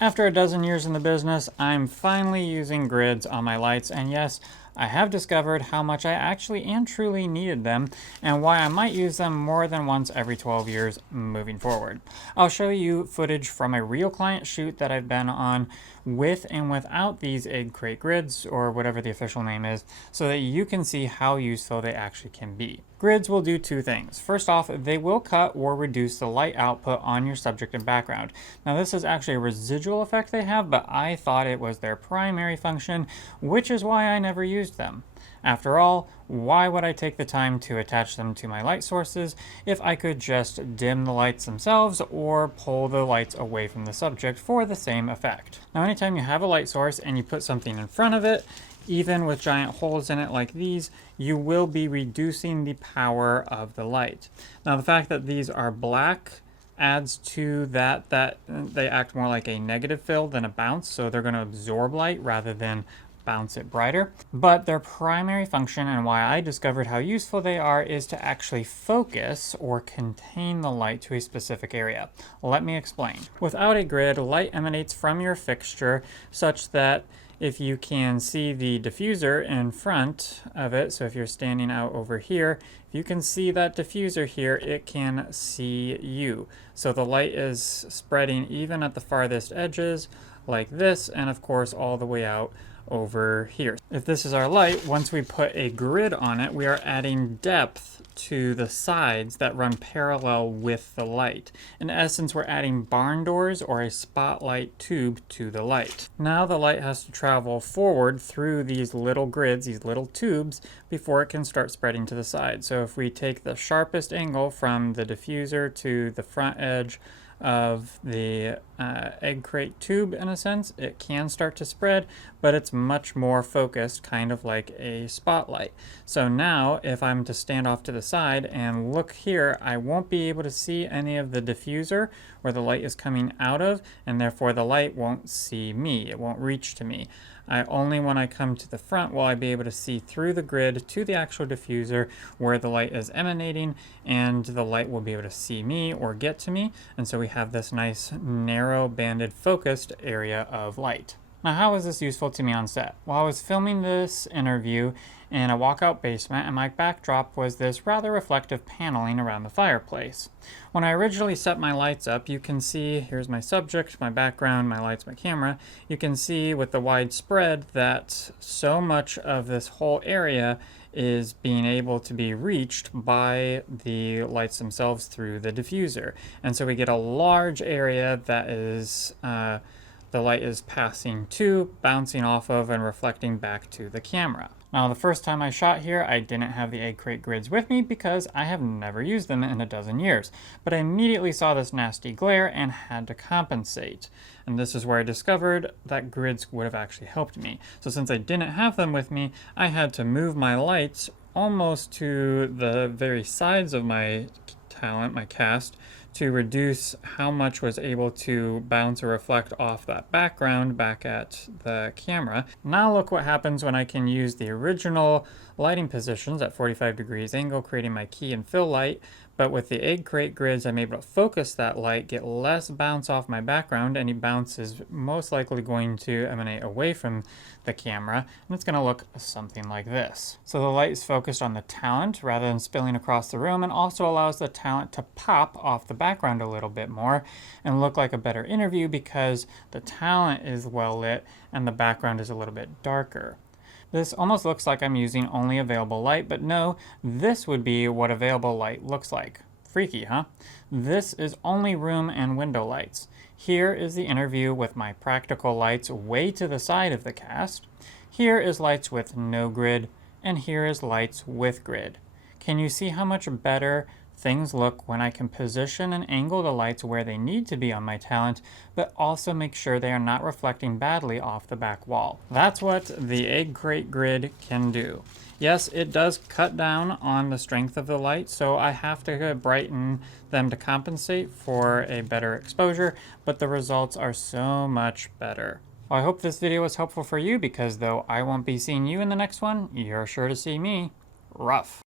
After a dozen years in the business, I'm finally using grids on my lights, and yes, I have discovered how much I actually and truly needed them and why I might use them more than once every 12 years moving forward. I'll show you footage from a real client shoot that I've been on with and without these egg crate grids, or whatever the official name is, so that you can see how useful they actually can be. Grids will do two things. First off, they will cut or reduce the light output on your subject and background. Now this is actually a residual effect they have, but I thought it was their primary function, which is why I never used them. After all, why would I take the time to attach them to my light sources if I could just dim the lights themselves or pull the lights away from the subject for the same effect? Now anytime you have a light source and you put something in front of it, even with giant holes in it like these, you will be reducing the power of the light. Now the fact that these are black adds to that they act more like a negative fill than a bounce, so they're going to absorb light rather than bounce it brighter. But their primary function, and why I discovered how useful they are, is to actually focus or contain the light to a specific area. Let me explain. Without a grid, light emanates from your fixture such that if you can see the diffuser in front of it, so if you're standing out over here, if you can see that diffuser here, it can see you. So the light is spreading even at the farthest edges like this, and of course all the way out over here. If this is our light, once we put a grid on it, we are adding depth to the sides that run parallel with the light. In essence, we're adding barn doors or a spotlight tube to the light. Now the light has to travel forward through these little grids, these little tubes, before it can start spreading to the side. So if we take the sharpest angle from the diffuser to the front edge of the egg crate tube, in a sense, it can start to spread, but it's much more focused, kind of like a spotlight. So now if I'm to stand off to the side and look here, I won't be able to see any of the diffuser where the light is coming out of, and therefore the light won't see me, it won't reach to me. Only when I come to the front will I be able to see through the grid to the actual diffuser where the light is emanating, and the light will be able to see me or get to me, and so we have this nice narrow banded focused area of light. Now how is this useful to me on set? Well, I was filming this interview in a walkout basement, and my backdrop was this rather reflective paneling around the fireplace. When I originally set my lights up, you can see, here's my subject, my background, my lights, my camera. You can see with the wide spread that so much of this whole area is being able to be reached by the lights themselves through the diffuser. And so we get a large area that is the light is passing to, bouncing off of, and reflecting back to the camera. Now the first time I shot here, I didn't have the egg crate grids with me because I have never used them in a dozen years. But I immediately saw this nasty glare and had to compensate. And this is where I discovered that grids would have actually helped me. So since I didn't have them with me, I had to move my lights almost to the very sides of my talent, my cast, to reduce how much was able to bounce or reflect off that background back at the camera. Now look what happens when I can use the original lighting positions at 45 degrees angle, creating my key and fill light. But with the egg crate grids, I'm able to focus that light, get less bounce off my background. Any bounce is most likely going to emanate away from the camera, and it's going to look something like this. So the light is focused on the talent rather than spilling across the room, and also allows the talent to pop off the background a little bit more and look like a better interview because the talent is well lit and the background is a little bit darker. This almost looks like I'm using only available light, but no, this would be what available light looks like. Freaky, huh? This is only room and window lights. Here is the interview with my practical lights way to the side of the cast. Here is lights with no grid, and here is lights with grid. Can you see how much better things look when I can position and angle the lights where they need to be on my talent, but also make sure they are not reflecting badly off the back wall? That's what the egg crate grid can do. Yes, it does cut down on the strength of the light, so I have to brighten them to compensate for a better exposure, but the results are so much better. Well, I hope this video was helpful for you, because though I won't be seeing you in the next one, you're sure to see me. Rough.